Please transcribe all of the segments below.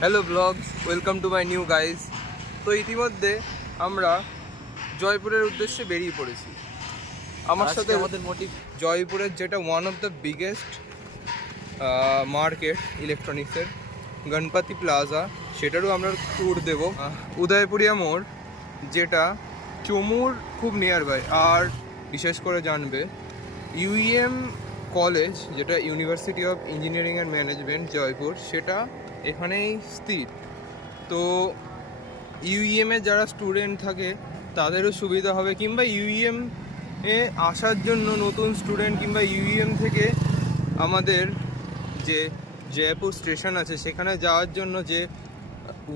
Hello blogs, welcome to my new guys. তো ইতিমধ্যে আমরা জয়পুরের উদ্দেশ্যে বেরিয়ে পড়েছি। আমার সাথে আমাদের মোটিভ জয়পুরের যেটা one of the biggest market ইলেকট্রনিক্সের, গণপতি প্লাজা, সেটারও আমরা ট্যুর দেব। উদয়পুরিয়া মোড়, যেটা চমুর খুব নিয়ার বাই। আর বিশেষ করে জানবে ইউইএম কলেজ, যেটা university of engineering and management Jaipur, সেটা এখানেই স্থির। তো ইউইএমে যারা স্টুডেন্ট থাকে তাদেরও সুবিধা হবে, কিংবা ইউইএম এ আসার জন্য নতুন স্টুডেন্ট, কিংবা ইউইএম থেকে আমাদের যে জয়পুর স্টেশন আছে সেখানে যাওয়ার জন্য যে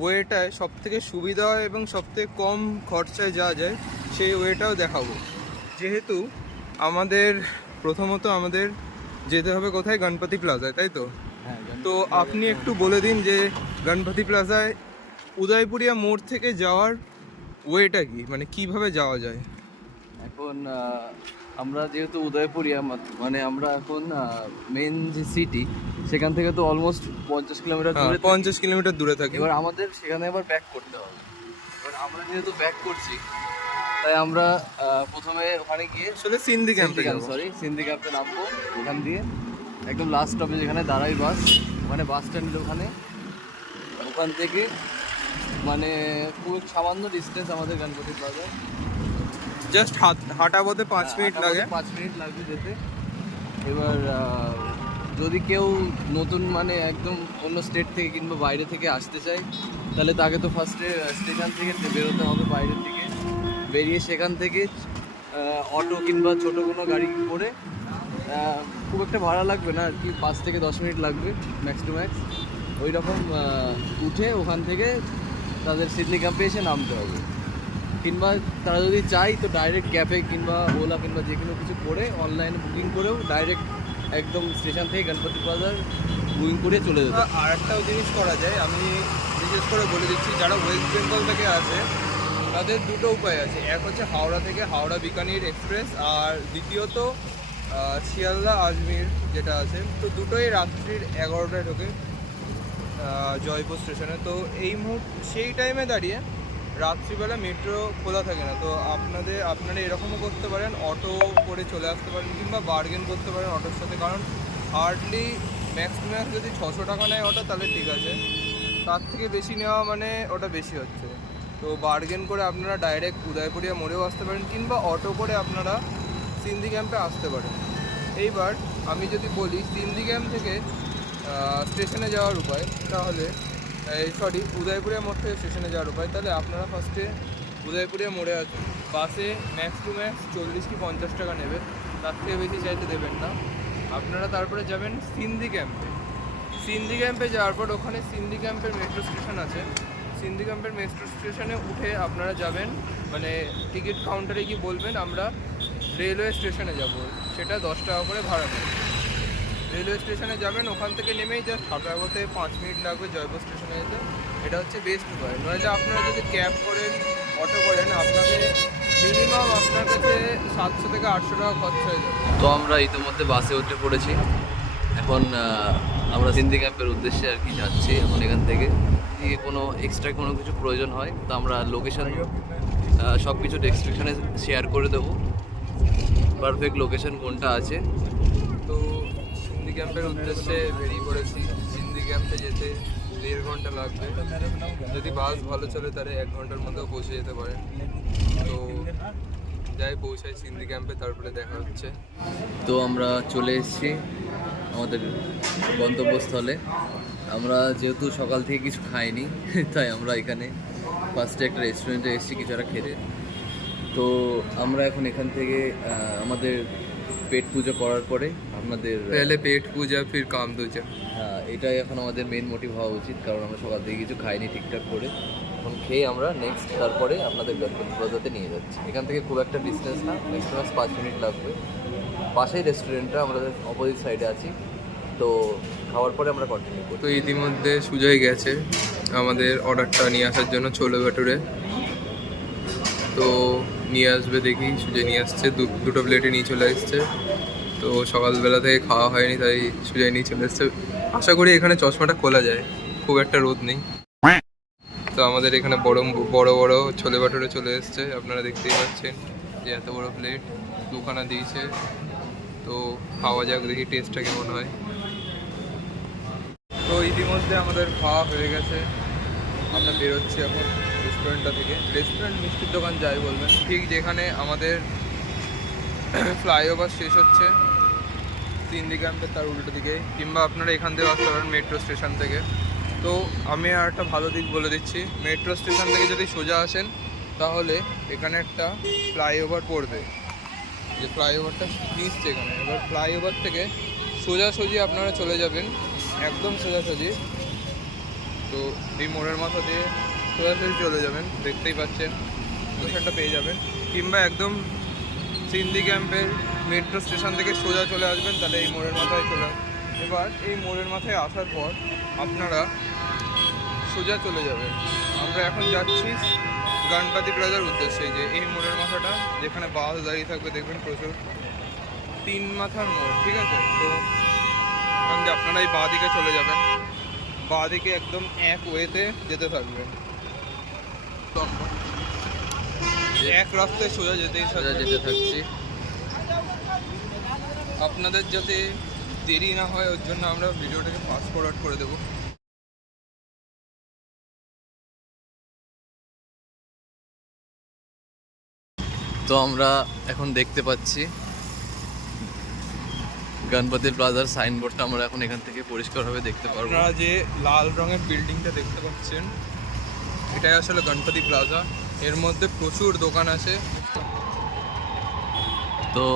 ওয়েটায় সবথেকে সুবিধা হয় এবং সবথেকে কম খরচায় যাওয়া যায়, সেই ওয়েটাও দেখাবো। যেহেতু প্রথমত আমাদের যেতে হবে কোথায়? গণপতি প্লাজায়, তাই তো? তো আপনি একটু বলে দিন যে গণপতি প্লাজায় উদয়পুরিয়া মোড় থেকে যাওয়ার ওয়েটা কি, মানে কিভাবে যাওয়া যায়। এখন আমরা যেহেতু উদয়পুরিয়া, মানে আমরা এখন মেন যে সিটি, সেখান থেকে তো অলমোস্ট 50 কিলোমিটার দূরে, 50 কিলোমিটার দূরে থাকে। এবার আমাদের সেখানে আবার ব্যাক করতে হবে। এবার আমরা যেহেতু ব্যাক করছি, তাই আমরা প্রথমে ওখানে গিয়ে আসলে সিন্ধি ক্যাম্পে সিন্ধি ক্যাম্পে নামবো। ওখান দিয়ে একদম লাস্ট স্টপে যেখানে দাঁড়াই বাস, ওখানে বাস স্ট্যান্ডের ওখান থেকে মানে খুব সামান্য ডিস্টেন্স আমাদের গণপতি প্লাজা। জাস্ট হাঁটা পথে 5 মিনিট লাগে। 5 মিনিট লাগবে যেতে। এবার যদি কেউ নতুন মানে একদম অন্য স্টেট থেকে কিংবা বাইরে থেকে আসতে চায়, তাহলে তাকে তো ফার্স্টে স্টেশন থেকে বেরোতে হবে, বাইরের দিকে বেরিয়ে সেখান থেকে অটো কিংবা ছোটো কোনো গাড়ি করে, খুব একটা ভাড়া লাগবে না আর কি, 5 থেকে 10 মিনিট লাগবে ম্যাক্স টু ম্যাক্স। ওই রকম উঠে ওখান থেকে তাদের সিডনি ক্যাম্পে এসে নামতে হবে। কিংবা তারা যদি চায় তো ডাইরেক্ট ক্যাফে কিংবা ওলা কিংবা যে কোনো কিছু করে অনলাইনে বুকিং করেও ডাইরেক্ট একদম স্টেশন থেকে গণপতি প্লাজার বুকিং করে চলে যেতে। আর একটাও জিনিস করা যায়, আমি বিশেষ করে বলে দিচ্ছি, যারা ওয়েস্ট বেঙ্গল থেকে আসে তাদের দুটো উপায় আছে। এক হচ্ছে হাওড়া থেকে হাওড়া বিকানির এক্সপ্রেস, আর দ্বিতীয়ত শিয়ালদা আজমির যেটা আছে। তো দুটোই রাত্রির 11টায় ঢোকে জয়পুর স্টেশনে। তো সেই টাইমে দাঁড়িয়ে রাত্রিবেলা মেট্রো খোলা থাকে না। তো আপনারা এরকমও করতে পারেন, অটো করে চলে আসতে পারেন, কিংবা বার্গেন করতে পারেন অটোর সাথে। কারণ হার্ডলি ম্যাক্স টু ম্যাক্স যদি 600 টাকা নেয় অটো, তাহলে ঠিক আছে। তার থেকে বেশি নেওয়া মানে ওটা বেশি হচ্ছে। তো বার্গেন করে আপনারা ডাইরেক্ট উদয়পুরিয়া মোড়েও আসতে পারেন, কিংবা অটো করে আপনারা সিন্ধি ক্যাম্পে আসতে পারেন। এইবার আমি যদি বলি সিন্ধি ক্যাম্প থেকে স্টেশনে যাওয়ার উপায়, তাহলে উদয়পুরিয়া মোড় থেকে স্টেশনে যাওয়ার উপায়, তাহলে আপনারা ফার্স্টে উদয়পুরিয়া মোড়ে আসুন। বাসে ম্যাক্স টু ম্যাক্স 40 কি 50 টাকা নেবে, তার থেকে বেশি চাইতে দেবেন না। আপনারা তারপরে যাবেন সিন্ধি ক্যাম্পে যাওয়ার পর ওখানে সিন্ধি ক্যাম্পের মেট্রো স্টেশন আছে। সিন্ধি ক্যাম্পের মেট্রো স্টেশনে উঠে আপনারা যাবেন, মানে টিকিট কাউন্টারে গিয়ে বলবেন আমরা রেলওয়ে স্টেশনে যাব, সেটা 10 টাকা করে ভাড়া নেবে। রেলওয়ে স্টেশনে যাবেন, ওখান থেকে নেমেই জাস্ট হাঁটা পথে 5 মিনিট লাগবে জয়পুর স্টেশনে যেতে। এটা হচ্ছে বেস্ট উপায়। নইলে আপনারা যদি ক্যাব করেন, অটো করেন, আপনাকে মিনিমাম আপনার কাছে 700 থেকে 800 টাকা খরচ হয়ে যাবে। তো আমরা ইতিমধ্যে বাসে উঠে পড়েছি। এখন আমরা সিন্ধি ক্যাম্পের উদ্দেশ্যে আর কি যাচ্ছি। এখন এখান থেকে কোনো এক্সট্রা কোনো কিছু প্রয়োজন হয় তো আমরা লোকেশন সব কিছু ডেসক্রিপশানে শেয়ার করে দেবো, পারফেক্ট লোকেশন কোনটা আছে। তো সিন্ধি ক্যাম্পের উদ্দেশ্যে বেরিয়ে পড়েছি। সিন্ধি ক্যাম্পে যেতে 1.5 ঘন্টা লাগবে। যদি বাস ভালো চলে তাহলে 1 ঘন্টার মধ্যেও পৌঁছে যেতে পারে। তো যাই পৌঁছাই সিন্ধি ক্যাম্পে, তারপরে দেখা হচ্ছে। তো আমরা চলে এসেছি আমাদের গন্তব্যস্থলে। আমরা যেহেতু সকাল থেকে কিছু খাইনি, তাই আমরা এখানে ফার্স্টে একটা রেস্টুরেন্টে এসেছি কিছু একটা খেতে। তো আমরা এখন এখান থেকে আমাদের পেট পুজো করার পরে আপনাদের পেলে পেট পূজা ফির কাম দুজা। হ্যাঁ, এটাই এখন আমাদের মেন মোটিভ হওয়া উচিত, কারণ আমরা সকাল থেকে কিছু খাইনি ঠিকঠাক করে। এখন খেয়ে আমরা নেক্সট তারপরে আপনাদের গণপতি প্লাজাতে নিয়ে যাচ্ছি। এখান থেকে খুব একটা ডিস্টেন্স না, ম্যাক্সিমাম 5 মিনিট লাগবে। পাশেই রেস্টুরেন্টটা, আমাদের অপোজিট সাইডে আছি। তো খাওয়ার পরে আমরা কন্টিনিউ করি। তো ইতিমধ্যে সুজয় গেছে আমাদের অর্ডারটা নিয়ে আসার জন্য, ছোলে ভাটুরে। তো নিয়ে আসবে, দেখি সুজয় নিয়ে আসছে। দুটো প্লেটে নিয়ে চলে এসছে। তো সকালবেলা থেকে খাওয়া হয়নি, তাই সুজয় নিয়ে চলে এসছে। আশা করি এখানে চশমাটা খোলা যায়। খুব একটা রোদ নেই। তো আমাদের এখানে বড় বড় বড় ছোলে ভাটুরে চলে এসছে, আপনারা দেখতেই পাচ্ছেন যে এত বড় প্লেট দুখানা দিয়েছে। তো খাওয়া যাক, দেখি টেস্টটা কেমন হয়। তো ইতিমধ্যে আমাদের খাওয়া হয়ে গেছে, আমরা বেরোচ্ছি এখন রেস্টুরেন্টটা থেকে। রেস্টুরেন্ট মিষ্টির দোকান যাই বলবেন, ঠিক যেখানে আমাদের ফ্লাইওভার শেষ হচ্ছে সিন্দি ক্যাম্পের তার উল্টো দিকে, কিংবা আপনারা এখান থেকে আসতে পারেন মেট্রো স্টেশন থেকে। তো আমি আর একটা ভালো দিক বলে দিচ্ছি, মেট্রো স্টেশন থেকে যদি সোজা আসেন তাহলে এখানে একটা ফ্লাইওভার পড়বে, যে ফ্লাইওভারটা দিচ্ছে এখানে। এবার ফ্লাইওভার থেকে সোজাসুজি আপনারা চলে যাবেন, একদম সোজাসুজি। তো এই মোড়ের মাথা দিয়ে সোজাসুজি চলে যাবেন, দেখতেই পাচ্ছেন লোকেশনটা পেয়ে যাবেন। কিংবা একদম সিন্দি ক্যাম্পের মেট্রো স্টেশন থেকে সোজা চলে আসবেন, তাহলে এই মোড়ের মাথায় চলে আসবেন। এবার এই মোড়ের মাথায় আসার পর আপনারা সোজা চলে যাবেন। আমরা এখন যাচ্ছি গণপতি প্লাজার উদ্দেশ্যে, যে এই মোড়ের মাথাটা যেখানে বাস দাঁড়িয়ে থাকবে দেখবেন প্রচুর, 3 মাথার মোড়, ঠিক আছে। তো এখান দিয়ে আপনারা এই বাঁ দিকে চলে যাবেন, বাঁ দিকে একদম এক ওয়েতে যেতে থাকবেন, এক রাস্তায় সোজা যেতেই যেতে থাকছি। আপনাদের যাতে দেরি না হয় ওর জন্য আমরা ভিডিওটাকে ফাস্ট ফরওয়ার্ড করে দেবো। তো আমরা এখন দেখতে পাচ্ছি গণপতি প্লাজার সাইনবোর্ডটা আমরা এখন এখান থেকে পরিষ্কারভাবে দেখতে পারবো। আপনারা যে লাল রঙের বিল্ডিংটা দেখতে পাচ্ছেন, এটাই আসলে গণপতি প্লাজা। এর মধ্যে প্রচুর দোকান আছে। তো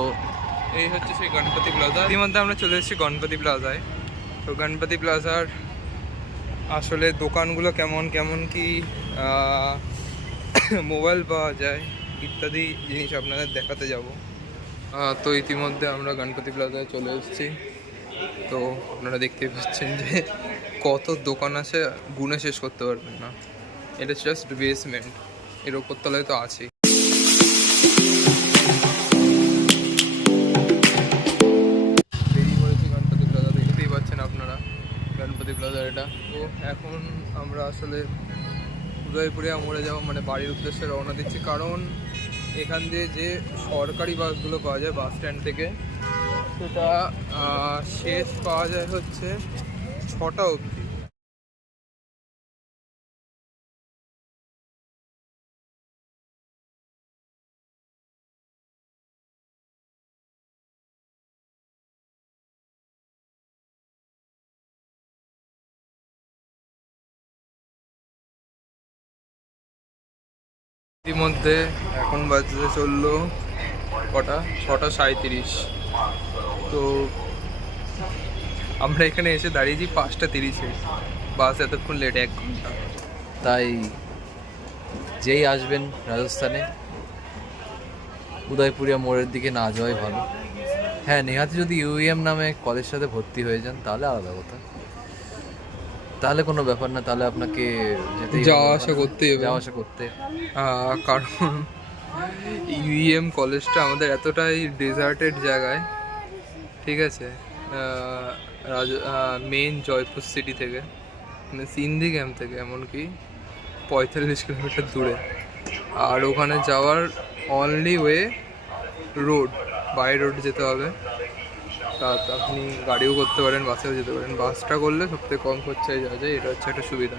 এই হচ্ছে সেই গণপতি প্লাজা। এর মধ্যে আমরা চলে এসেছি গণপতি প্লাজায়। তো গণপতি প্লাজার আসলে দোকানগুলো কেমন কেমন কি মোবাইল পাওয়া যায় ইত্যাদি জিনিস আপনাদের দেখাতে যাব। তো ইতিমধ্যে আমরা গণপতি প্লাজায় চলে এসেছি। তো আপনারা দেখতেই পাচ্ছেন যে কত দোকান আছে, গুণে শেষ করতে পারবেন না। এটা জাস্ট বেসমেন্ট, এর ওপর তলায় তো আছেই। বেরিয়ে পড়েছি গণপতি প্লাজা, দেখতেই পাচ্ছেন আপনারা গণপতি প্লাজা এটা। তো এখন আমরা আসলে উদয়পুরিয়া মোড়ে যাবো, মানে বাড়ির উদ্দেশ্যে রওনা দিচ্ছি। কারণ এখান দিয়ে যে সরকারি বাসগুলো পাওয়া যায় বাস স্ট্যান্ড থেকে, সেটা শেষ পাওয়া যায় হচ্ছে 6টা অবধি। ইতিমধ্যে এখন বাজতে চললো কটা, 6টা 37। তো আমরা এখানে এসে দাঁড়িয়েছি 5টা 30-এ, বাস এতক্ষণ লেট, 1 ঘন্টা। তাই যেই আসবেন রাজস্থানে উদয়পুরিয়া মোড়ের দিকে না যাওয়াই ভালো। হ্যাঁ, নেহাতি যদি ইউএম নামে কলেজের সাথে ভর্তি হয়ে যান তাহলে আলাদা কথা, তাহলে কোনো ব্যাপার না, তাহলে আপনাকে যাওয়া আসা করতে হবে, যাওয়া আসা করতে। কারণ ইউএম কলেজটা আমাদের এতটাই ডেজার্টেড জায়গায়, ঠিক আছে, মেন জয়পুর সিটি থেকে, মানে সিন্ধি ক্যাম্প থেকে এমনকি 45 কিলোমিটার দূরে। আর ওখানে যাওয়ার only way road, by road যেতে হবে। তা আপনি গাড়িও করতে পারেন, বাসেও যেতে পারেন। বাসটা করলে সবথেকে কম খরচায় যাওয়া যায়, এটা হচ্ছে একটা সুবিধা।